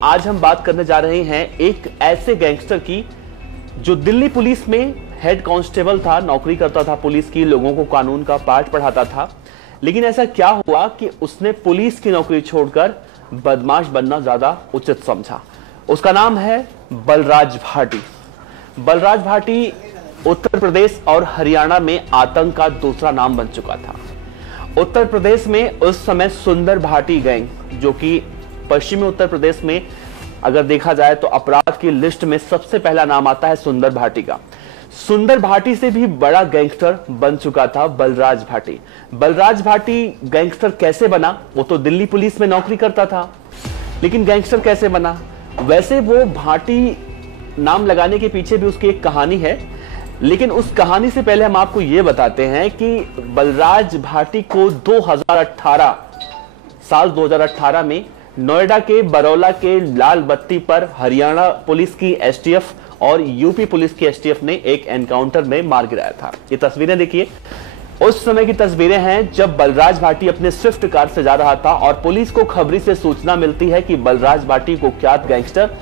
आज हम बात करने जा रहे हैं एक ऐसे गैंगस्टर की जो दिल्ली पुलिस में हेड कांस्टेबल था, नौकरी करता था पुलिस की, लोगों को कानून का पाठ पढ़ाता था। लेकिन ऐसा क्या हुआ कि उसने पुलिस की नौकरी छोड़कर बदमाश बनना ज्यादा उचित समझा। उसका नाम है बलराज भाटी। बलराज भाटी उत्तर प्रदेश और हरियाणा में आतंक का दूसरा नाम बन चुका था। उत्तर प्रदेश में उस समय सुंदर भाटी गैंग, जो कि पश्चिमी उत्तर प्रदेश में अगर देखा जाए तो अपराध की लिस्ट में सबसे पहला नाम आता है सुंदर भाटी का। सुंदर भाटी से भी बड़ा गैंगस्टर बन चुका था बलराज भाटी। बलराज भाटी गैंगस्टर कैसे बना? वो तो दिल्ली पुलिस में नौकरी करता था, लेकिन गैंगस्टर कैसे बना? वैसे वो भाटी नाम लगाने के पीछे भी उसकी एक कहानी है, लेकिन उस कहानी से पहले हम आपको ये बताते हैं कि बलराज भाटी को साल 2018 में नोएडा के बरौला के लाल बत्ती पर हरियाणा पुलिस की एसटीएफ और यूपी पुलिस की एसटीएफ ने एक एनकाउंटर में मार गिराया था। ये तस्वीरें देखिए, उस समय की तस्वीरें हैं जब बलराज भाटी अपने स्विफ्ट कार से जा रहा था और पुलिस को खबरी से सूचना मिलती है कि बलराज भाटी कुख्यात गैंगस्टर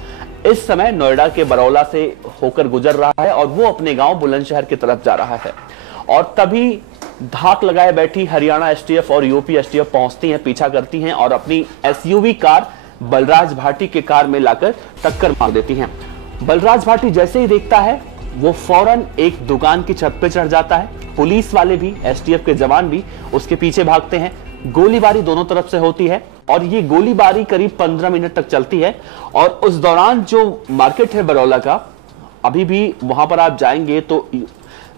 इस समय नोएडा के बरौला से होकर गुजर रहा है और वो अपने गांव बुलंदशहर की तरफ जा रहा है। और तभी धाक लगाए बैठी हरियाणा एसटीएफ और यूपी एसटीएफ पहुंचती हैं, पीछा करती हैं और अपनी एसयूवी कार बलराज भाटी के कार में लाकर टक्कर मार देती हैं। बलराज भाटी जैसे ही देखता है वो फौरन एक दुकान की छत पे चढ़ जाता है। पुलिस वाले भी, एसटीएफ के जवान भी उसके पीछे भागते हैं। गोलीबारी दोनों तरफ से होती है और ये गोलीबारी करीब 15 मिनट तक चलती है। और उस दौरान जो मार्केट है बरौला का, अभी भी वहां पर आप जाएंगे तो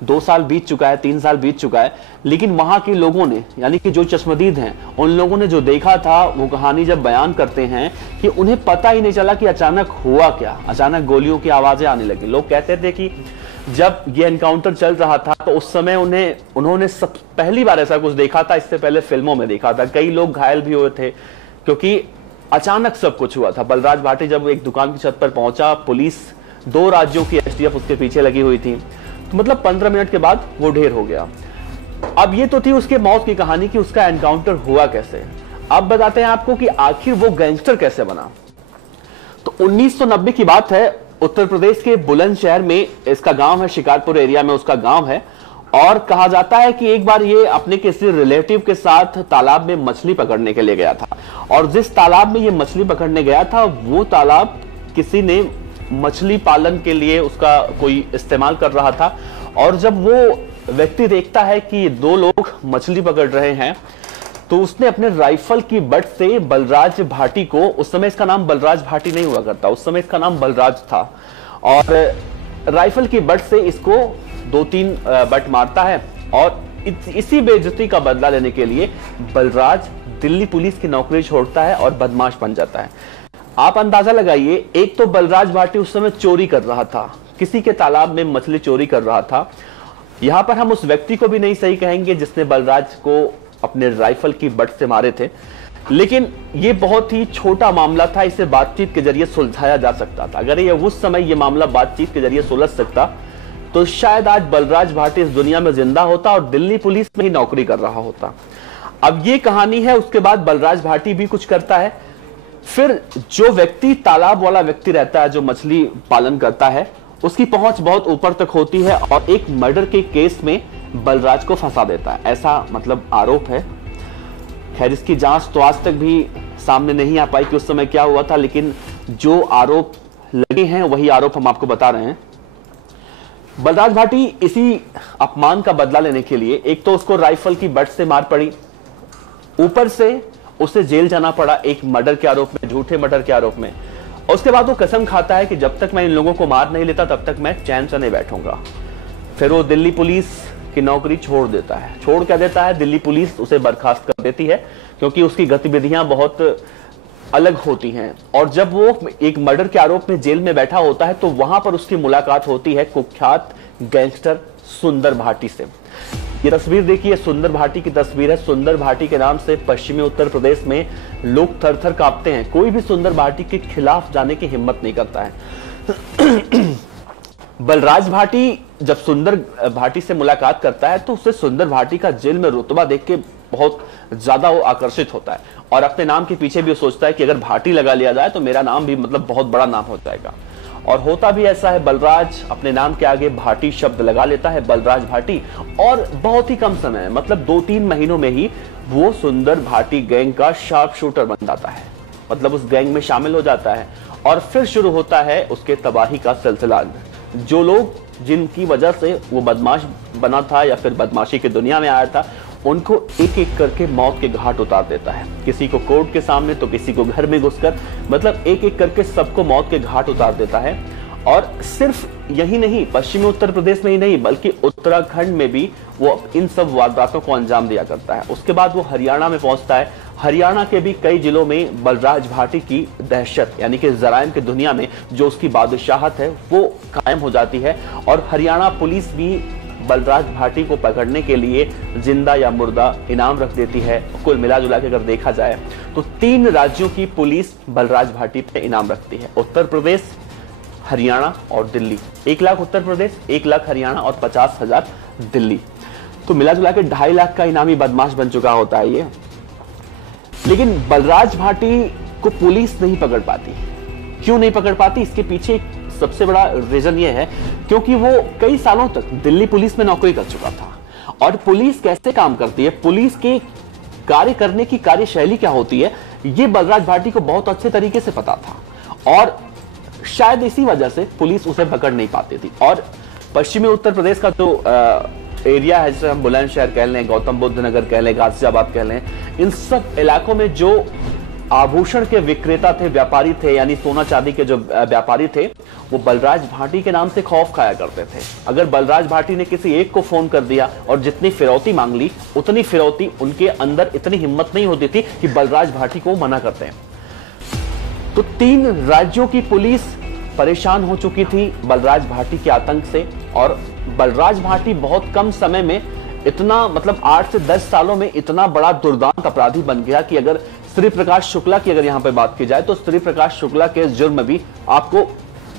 2 साल बीत चुका है, 3 साल बीत चुका है, लेकिन वहां के लोगों ने, यानी कि जो चश्मदीद हैं, उन लोगों ने जो देखा था वो कहानी जब बयान करते हैं कि उन्हें पता ही नहीं चला कि अचानक हुआ क्या। अचानक गोलियों की आवाजें आने लगी। लोग कहते थे कि जब ये एनकाउंटर चल रहा था तो उस समय उन्होंने सब पहली बार ऐसा कुछ देखा था। इससे पहले फिल्मों में देखा था। कई लोग घायल भी हुए थे क्योंकि अचानक सब कुछ हुआ था। बलराज भाटी जब एक दुकान की छत पर पहुंचा, पुलिस 2 राज्यों की एसटीएफ उसके पीछे लगी हुई थी, तो मतलब 15 मिनट के बाद वो ढेर हो गया। अब ये तो थी उसके मौत की कहानी कि उसका एनकाउंटर हुआ कैसे। अब बताते हैं आपको कि आखिर वो गैंगस्टर कैसे बना। तो 1990 की बात है, उत्तर प्रदेश के बुलंदशहर में इसका गांव है, शिकारपुर एरिया में उसका गांव है। और कहा जाता है कि एक बार ये अपने किसी रिलेटिव के साथ तालाब में मछली पकड़ने के लिए गया था। और जिस तालाब में ये मछली पकड़ने गया था वो तालाब किसी ने मछली पालन के लिए उसका कोई इस्तेमाल कर रहा था। और जब वो व्यक्ति देखता है कि 2 लोग मछली पकड़ रहे हैं तो उसने अपने राइफल की बट से बलराज भाटी को, उस समय इसका नाम बलराज भाटी नहीं हुआ करता, उस समय इसका नाम बलराज था, और राइफल की बट से इसको 2-3 बट मारता है। और इसी बेइज्जती का बदला लेने के लिए बलराज दिल्ली पुलिस की नौकरी छोड़ता है और बदमाश बन जाता है। आप अंदाजा लगाइए, एक तो बलराज भाटी उस समय चोरी कर रहा था, किसी के तालाब में मछली चोरी कर रहा था। यहां पर हम उस व्यक्ति को भी नहीं सही कहेंगे जिसने बलराज को अपने राइफल की बट से मारे थे, लेकिन ये बहुत ही छोटा मामला था। इसे बातचीत के जरिए सुलझाया जा सकता था। अगर ये उस समय ये मामला बातचीत के जरिए सुलझ सकता तो शायद आज बलराज भाटी इस दुनिया में जिंदा होता और दिल्ली पुलिस में ही नौकरी कर रहा होता। अब ये कहानी है। उसके बाद बलराज भाटी भी कुछ करता है। फिर जो व्यक्ति, तालाब वाला व्यक्ति रहता है जो मछली पालन करता है, उसकी पहुंच बहुत ऊपर तक होती है और एक मर्डर के केस में बलराज को फंसा देता है, ऐसा मतलब आरोप है। खैर इसकी जांच तो आज तक भी सामने नहीं आ पाई कि उस समय क्या हुआ था, लेकिन जो आरोप लगे हैं वही आरोप हम आपको बता रहे हैं। बलराज भाटी इसी अपमान का बदला लेने के लिए, एक तो उसको राइफल की बट से मार पड़ी, ऊपर से उसे जेल जाना पड़ा एक मर्डर के आरोप में, झूठे मर्डर के आरोप में। उसके बाद वो कसम खाता है कि जब तक मैं इन लोगों को मार नहीं लेता तब तक मैं चैन से नहीं बैठूंगा। फिर वो दिल्ली पुलिस की नौकरी छोड़ देता है। छोड़ क्या देता है, दिल्ली पुलिस उसे बर्खास्त कर देती है क्योंकि उसकी गतिविधियां बहुत अलग होती हैं। और जब वो एक मर्डर के आरोप में जेल में बैठा होता है तो वहां पर उसकी मुलाकात होती है कुख्यात गैंगस्टर सुंदर भाटी से। ये तस्वीर देखिए, सुंदर भाटी की तस्वीर है। सुंदर भाटी के नाम से पश्चिमी उत्तर प्रदेश में लोग थर-थर कांपते हैं। कोई भी सुंदर भाटी के खिलाफ जाने की हिम्मत नहीं करता है। बलराज भाटी जब सुंदर भाटी से मुलाकात करता है तो उससे सुंदर भाटी का जेल में रुतबा देख के बहुत ज्यादा वो आकर्षित होता है और अपने नाम के पीछे भी वो सोचता है कि अगर भाटी लगा लिया जाए तो मेरा नाम भी मतलब बहुत बड़ा नाम हो जाएगा। और होता भी ऐसा है, बलराज अपने नाम के आगे भाटी शब्द लगा लेता है, बलराज भाटी, और बहुत ही कम समय मतलब 2-3 महीनों में ही वो सुंदर भाटी गैंग का शार्प शूटर बन जाता है, मतलब उस गैंग में शामिल हो जाता है। और फिर शुरू होता है उसके तबाही का सिलसिला। जो लोग जिनकी वजह से वो बदमाश बना था या फिर बदमाशी की दुनिया में आया था, उनको एक एक करके मौत के घाट उतार देता है, किसी को कोर्ट के सामने तो किसी को घर में घुसकर, मतलब एक एक करके सबको मौत के घाट उतार देता है। और सिर्फ यही नहीं, पश्चिमी उत्तर प्रदेश में ही नहीं बल्कि उत्तराखंड में भी वो इन सब वारदातों को अंजाम दिया करता है। उसके बाद वो हरियाणा में पहुंचता है। हरियाणा के भी कई जिलों में बलराज भाटी की दहशत यानी कि जराइम की दुनिया में जो उसकी बादशाहत है वो कायम हो जाती है। और हरियाणा पुलिस भी बलराज भाटी को पकड़ने के लिए जिंदा या मुर्दा इनाम रख देती है। कुल मिला जुला के अगर देखा जाए तो 3 राज्यों की पुलिस बलराज भाटी पे इनाम रखती है, उत्तर प्रदेश, हरियाणा और दिल्ली। 1 लाख उत्तर प्रदेश, 1 लाख हरियाणा और 50,000 दिल्ली। तो मिला जुला के 2.5 लाख का इनामी बदमाश बन चुका होता है ये। लेकिन बलराज भाटी को पुलिस नहीं पकड़ पाती। क्यों नहीं पकड़ पाती? इसके पीछे एक सबसे बड़ा रीजन ये है क्योंकि वो कई सालों तक दिल्ली पुलिस में नौकरी कर चुका था। और पुलिस कैसे काम करती है, पुलिस के कार्य करने की कार्यशैली क्या होती है, ये बलराज भाटी को बहुत अच्छे तरीके से पता था। और शायद इसी वजह से पुलिस उसे पकड़ नहीं पाती थी। और पश्चिमी उत्तर प्रदेश का जो एरिया है, जैसे हम बुलंदशहर कह लें, गौतम बुद्ध नगर कह लें, गाजियाबाद कह लें, इन सब इलाकों में जो आभूषण के विक्रेता थे, व्यापारी थे, यानी सोना चांदी के जो व्यापारी थे, वो बलराज भाटी के नाम से खौफ खाया करते थे। अगर बलराज भाटी ने किसी एक को फोन कर दिया और जितनी फिरौती मांग ली, उतनी फिरौती उनके अंदर इतनी हिम्मत नहीं होती थी कि बलराज भाटी को मना करते हैं। तो 3 राज्यों की पुलिस परेशान हो चुकी थी बलराज भाटी के आतंक से। और बलराज भाटी बहुत कम समय में इतना, मतलब 8 से 10 सालों में इतना बड़ा दुर्दांत अपराधी बन गया कि अगर श्री प्रकाश शुक्ला की अगर यहां पे बात की जाए तो श्री प्रकाश शुक्ला के जुर्म भी आपको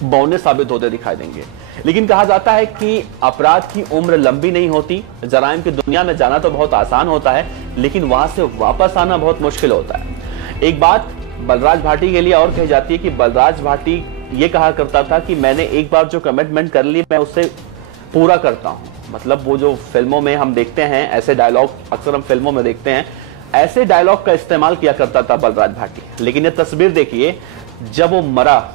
बौने साबित होते दिखाई देंगे। लेकिन कहा जाता है कि अपराध की उम्र लंबी नहीं होती। जराइम की दुनिया में जाना तो बहुत आसान होता है, लेकिन वहां से वापस आना बहुत मुश्किल होता है। एक बात बलराज भाटी के लिए और कही जाती है कि बलराज भाटी ये कहा करता था कि मैंने एक बार जो कमिटमेंट कर ली मैं उससे पूरा करता हूं। मतलब वो जो फिल्मों में हम देखते हैं ऐसे डायलॉग, अक्सर हम फिल्मों में देखते हैं, ऐसे डायलॉग का इस्तेमाल किया करता था बलराज भाटी। लेकिन ये तस्वीर देखिए, जब वो मरा,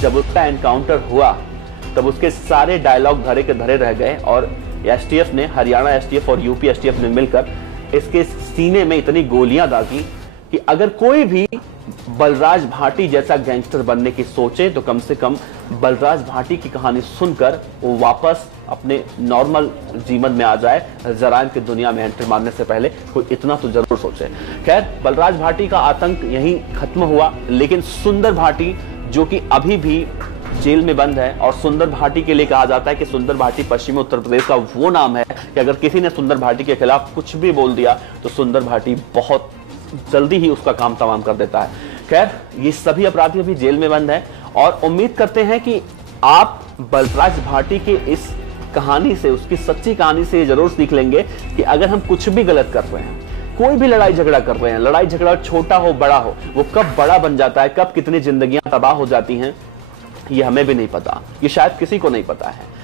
जब उसका एनकाउंटर हुआ, तब उसके सारे डायलॉग धरे के धरे रह गए। और एसटीएफ ने, हरियाणा एसटीएफ और यूपी एसटीएफ ने मिलकर इसके सीने में इतनी गोलियां दागी कि अगर कोई भी बलराज भाटी जैसा गैंगस्टर बनने की सोचे तो कम से कम बलराज भाटी की कहानी सुनकर वो वापस अपने नॉर्मल जीवन में आ जाए। जराइम की दुनिया में एंट्री मारने से पहले कोई इतना तो जरूर सोचे। खैर, बलराज भाटी का आतंक यहीं खत्म हुआ। लेकिन सुंदर भाटी जो कि अभी भी जेल में बंद है, और सुंदर भाटी के लिए कहा जाता है कि सुंदर भाटी पश्चिमी उत्तर प्रदेश का वो नाम है कि अगर किसी ने सुंदर भाटी के खिलाफ कुछ भी बोल दिया तो सुंदर भाटी बहुत जल्दी ही उसका काम तमाम कर देता है। खैर, ये सभी अपराधी अभी जेल में बंद हैं और उम्मीद करते हैं कि आप बलराज भाटी के इस कहानी से, उसकी सच्ची कहानी से जरूर सीख लेंगे कि अगर हम कुछ भी गलत कर रहे हैं, कोई भी लड़ाई झगड़ा कर रहे हैं, लड़ाई झगड़ा छोटा हो बड़ा हो, वो कब बड़ा बन जाता है, कब कितनी जिंदगियां तबाह हो जाती हैं, ये हमें भी नहीं पता, ये शायद किसी को नहीं पता है।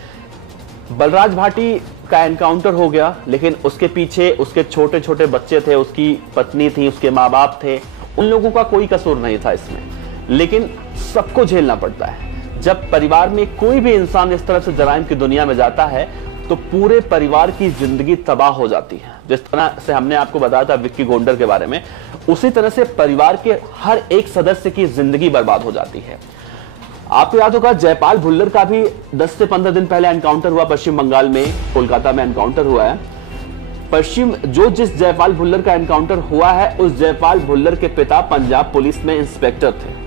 बलराज भाटी का एनकाउंटर हो गया, लेकिन उसके पीछे उसके छोटे छोटे बच्चे थे, उसकी पत्नी थी, उसके माँ बाप थे, उन लोगों का कोई कसूर नहीं था इसमें। लेकिन सबको झेलना पड़ता है। जब परिवार में कोई भी इंसान इस तरह से जराइम की दुनिया में जाता है तो पूरे परिवार की जिंदगी तबाह हो जाती है। जिस तरह से हमने आपको बताया था विक्की गोंडर के बारे में, उसी तरह से परिवार के हर एक सदस्य की जिंदगी बर्बाद हो जाती है। आपको याद होगा जयपाल भुल्लर का भी 10 से 15 दिन पहले एनकाउंटर हुआ पश्चिम बंगाल में, कोलकाता में एनकाउंटर हुआ है। जिस जयपाल भुल्लर का एनकाउंटर हुआ है, उस जयपाल भुल्लर के पिता पंजाब पुलिस में इंस्पेक्टर थे।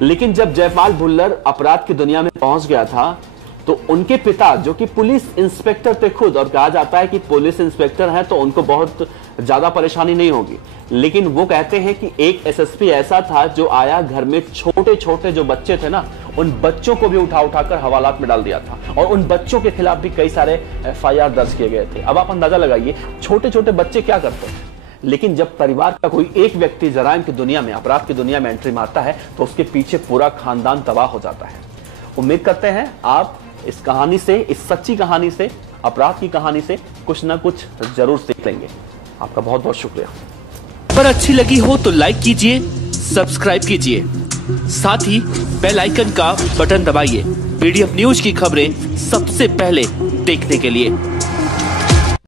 लेकिन जब जयपाल भुल्लर अपराध की दुनिया में पहुंच गया था तो उनके पिता, जो कि पुलिस इंस्पेक्टर थे खुद, और कहा जाता है कि पुलिस इंस्पेक्टर हैं तो उनको बहुत ज्यादा परेशानी नहीं होगी, लेकिन वो कहते हैं कि एक एसएसपी ऐसा था जो आया, घर में छोटे छोटे जो बच्चे थे ना, उन बच्चों को भी उठाकर हवालात में डाल दिया था और उन बच्चों के खिलाफ भी कई सारे FIR दर्ज किए गए थे। अब आप अंदाजा लगाइए छोटे छोटे बच्चे क्या करते हैं, लेकिन जब परिवार का कोई एक व्यक्ति जराइम की दुनिया में, अपराध की दुनिया में एंट्री मारता है तो उसके पीछे पूरा खानदान तबाह हो जाता है। उम्मीद करते हैं आप इस कहानी से, इस सच्ची कहानी से, अपराध की कहानी से कुछ ना कुछ जरूर सीख लेंगे। आपका बहुत बहुत शुक्रिया। पर अच्छी लगी हो तो लाइक कीजिए, सब्सक्राइब कीजिए, साथ ही बेल आइकन का बटन दबाइए PDF न्यूज की खबरें सबसे पहले देखने के लिए।